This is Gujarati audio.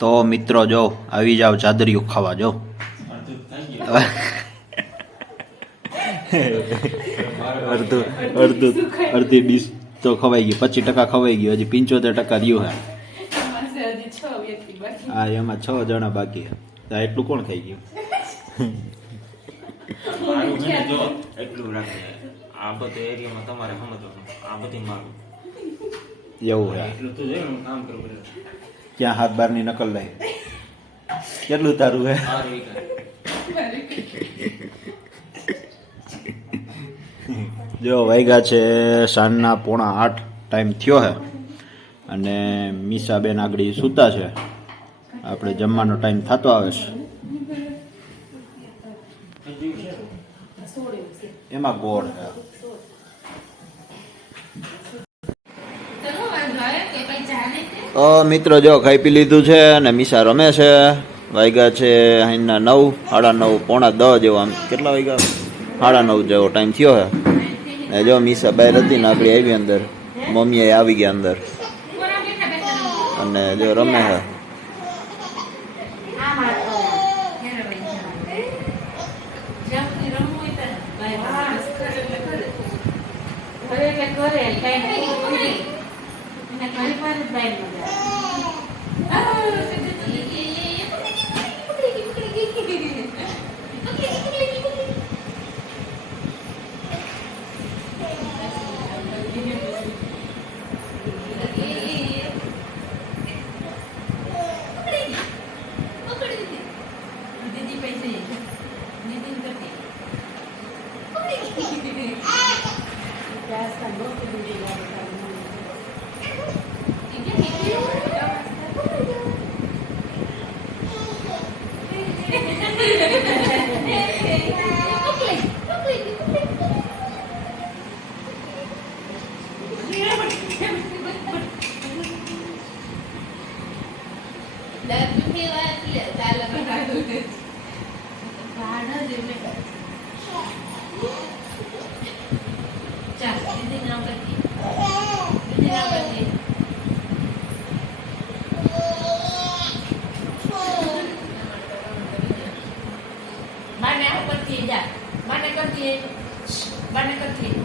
તો મિત્રો જો આવી જાવ ચાદરિયું ખાવા જો અડધી ડીશ તો ખવાઈ ગઈ, 25% ખવાઈ ગયું, હજી 75% રહ્યું હે. હા એમાં 6 જણા બાકી હે. એટલું કોણ ખાઈ ગયું? એટલું રાખે આ બધો એરિયામાં તમારે સમજવાનું, આ બધી મારું એવું હે. એટલું તો જોયું હું કામ કરું બધું. ક્યાં હાથ બારની નકલ લઈ? કેટલું તારું હે? સારું ઈ કરે. જો વાગ્યા છે સાંજના 7:45 ટાઈમ થયો હે અને મીસાબેન આગળ સૂતા છે. આપણે જમવાનો ટાઈમ થતો આવે છે. એમાં ગોળ છે. મિત્રો જો ખાઈ પી લીધું છે અને મીસા રમે છે. વાગ્યા છે અહીંના 9, 9:30, 10 જેવો. આમ કેટલા વાગ્યા? 9:30 જેવો ટાઈમ થયો હે. ને જો મીસા બહાર હતી ને આપણી આવી અંદર, મમ્મી આવી ગયા અંદર અને જો રમે છે. Mana करती है?